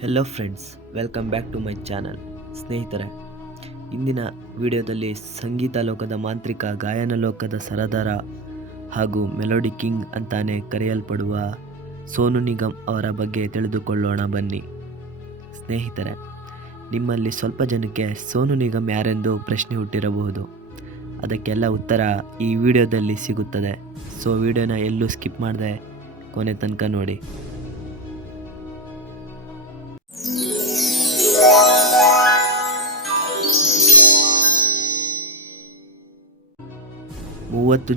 Hello friends, welcome back to my channel. ಸ್ನೇಹಿತರೆ, ಇಂದಿನ ವಿಡಿಯೋದಲ್ಲಿ ಸಂಗೀತ ಲೋಕದ ಮಾಂತ್ರಿಕ, ಗಾಯನ ಲೋಕದ ಸರದಾರ ಹಾಗೂ ಮೆಲೋಡಿ ಕಿಂಗ್ ಅಂತಾನೆ ಕರೆಯಲ್ಪಡುವ ಸೋನು ನಿಗಮ್ ಅವರ ಬಗ್ಗೆ ತಿಳಿದುಕೊಳ್ಳೋಣ ಬನ್ನಿ. ಸ್ನೇಹಿತರೆ, ನಿಮ್ಮಲ್ಲಿ ಸ್ವಲ್ಪ ಜನಕ್ಕೆ ಸೋನು ನಿಗಮ್ ಯಾರೆಂದು ಪ್ರಶ್ನೆ ಹುಟ್ಟಿರಬಹುದು. ಅದಕ್ಕೆಲ್ಲ ಉತ್ತರ ಈ ವಿಡಿಯೋದಲ್ಲಿ ಸಿಗುತ್ತದೆ. ಸೊ ವಿಡಿಯೋನ ಎಲ್ಲೂ ಸ್ಕಿಪ್ ಮಾಡದೆ ಕೊನೆ ತನಕ ನೋಡಿ.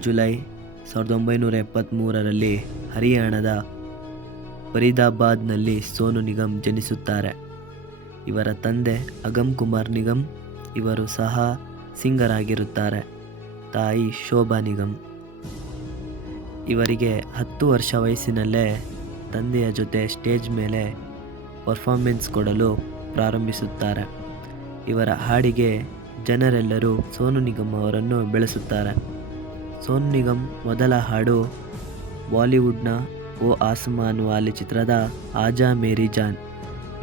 ಜುಲೈ 1973ರಲ್ಲಿ ಹರಿಯಾಣದ ಫರೀದಾಬಾದ್ನಲ್ಲಿ ಸೋನು ನಿಗಮ್ ಜನಿಸುತ್ತಾರೆ. ಇವರ ತಂದೆ ಅಗಮ್ ಕುಮಾರ್ ನಿಗಮ್, ಇವರು ಸಹ ಸಿಂಗರ್ ಆಗಿರುತ್ತಾರೆ. ತಾಯಿ ಶೋಭಾ ನಿಗಮ್. ಇವರಿಗೆ 10 ವರ್ಷ ವಯಸ್ಸಿನಲ್ಲೇ ತಂದೆಯ ಜೊತೆ ಸ್ಟೇಜ್ ಮೇಲೆ ಪರ್ಫಾರ್ಮೆನ್ಸ್ ಕೊಡಲು ಪ್ರಾರಂಭಿಸುತ್ತಾರೆ. ಇವರ ಹಾಡಿಗೆ ಜನರೆಲ್ಲರೂ ಸೋನು ನಿಗಮ್ ಅವರನ್ನು ಬೆಳೆಸುತ್ತಾರೆ. ಸೋನು ನಿಗಮ್ ಮೊದಲ ಹಾಡು ಬಾಲಿವುಡ್ನ ಓ ಆಸಮಾನ್ ವಾಲಿ ಚಿತ್ರದ ಆಜಾ ಮೇರಿ ಜಾನ್.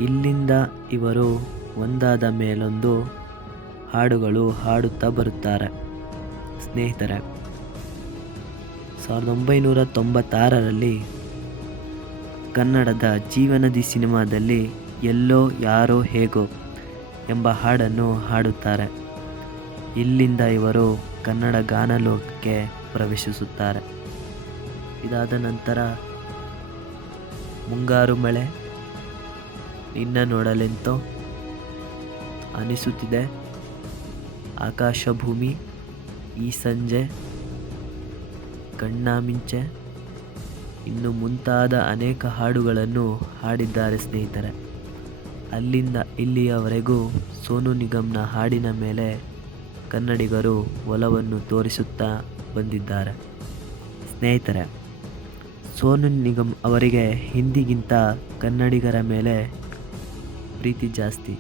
ಇಲ್ಲಿಂದ ಇವರು ಒಂದಾದ ಮೇಲೊಂದು ಹಾಡುಗಳು ಹಾಡುತ್ತಾ ಬರುತ್ತಾರೆ. ಸ್ನೇಹಿತರೆ, 1996ರಲ್ಲಿ ಕನ್ನಡದ ಜೀವನದಿ ಸಿನಿಮಾದಲ್ಲಿ ಎಲ್ಲೋ ಯಾರೋ ಹೇಗೋ ಎಂಬ ಹಾಡನ್ನು ಹಾಡುತ್ತಾರೆ. ಇಲ್ಲಿಂದ ಇವರು ಕನ್ನಡ ಗಾನಲೋಕಕ್ಕೆ ಪ್ರವೇಶಿಸುತ್ತಾರೆ. ಇದಾದ ನಂತರ ಮುಂಗಾರು ಮಳೆ, ನಿನ್ನ ನೋಡಲೆಂತೋ, ಅನಿಸುತ್ತಿದೆ, ಆಕಾಶ ಭೂಮಿ, ಈ ಸಂಜೆ, ಕಣ್ಣಾಮಿಂಚೆ ಇನ್ನು ಮುಂತಾದ ಅನೇಕ ಹಾಡುಗಳನ್ನು ಹಾಡಿದ್ದಾರೆ. ಸ್ನೇಹಿತರೆ, ಅಲ್ಲಿಂದ ಇಲ್ಲಿಯವರೆಗೂ ಸೋನು ನಿಗಮ್ನ ಹಾಡಿನ ಮೇಲೆ ಕನ್ನಡಿಗರು ಒಲವನ್ನು ತೋರಿಸುತ್ತಾ ಬಂದಿದ್ದಾರೆ. ಸ್ನೇಹಿತರೆ, ಸೋನು ನಿಗಮ್ ಅವರಿಗೆ ಹಿಂದಿಗಿಂತ ಕನ್ನಡಿಗರ ಮೇಲೆ ಪ್ರೀತಿ ಜಾಸ್ತಿ.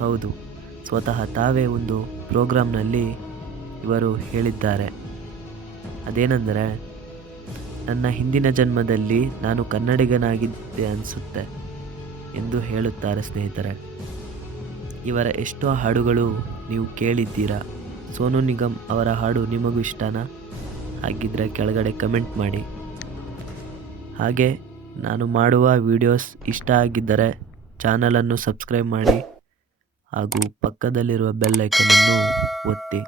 ಹೌದು, ಸ್ವತಃ ತಾವೇ ಒಂದು ಪ್ರೋಗ್ರಾಮ್ನಲ್ಲಿ ಇವರು ಹೇಳಿದ್ದಾರೆ. ಅದೇನೆಂದರೆ, ನನ್ನ ಹಿಂದಿನ ಜನ್ಮದಲ್ಲಿ ನಾನು ಕನ್ನಡಿಗನಾಗಿದ್ದೆ ಅನಿಸುತ್ತೆ ಎಂದು ಹೇಳುತ್ತಾರೆ. ಸ್ನೇಹಿತರೆ, ಇವರ ಎಷ್ಟೋ ಹಾಡುಗಳು ನೀವು ಕೇಳಿದ್ದೀರಾ. ಸೋನು ನಿಗಮ್ ಅವರ ಹಾಡು ನಿಮಗೂ ಇಷ್ಟನಾ? ಹಾಗಿದ್ದರೆ ಕೆಳಗಡೆ ಕಮೆಂಟ್ ಮಾಡಿ. ಹಾಗೆ ನಾನು ಮಾಡುವ ವಿಡಿಯೋಸ್ ಇಷ್ಟ ಆಗಿದ್ದರೆ ಚಾನಲನ್ನು ಸಬ್ಸ್ಕ್ರೈಬ್ ಮಾಡಿ ಹಾಗೂ ಪಕ್ಕದಲ್ಲಿರುವ ಬೆಲ್ ಐಕನನ್ನು ಒತ್ತಿ.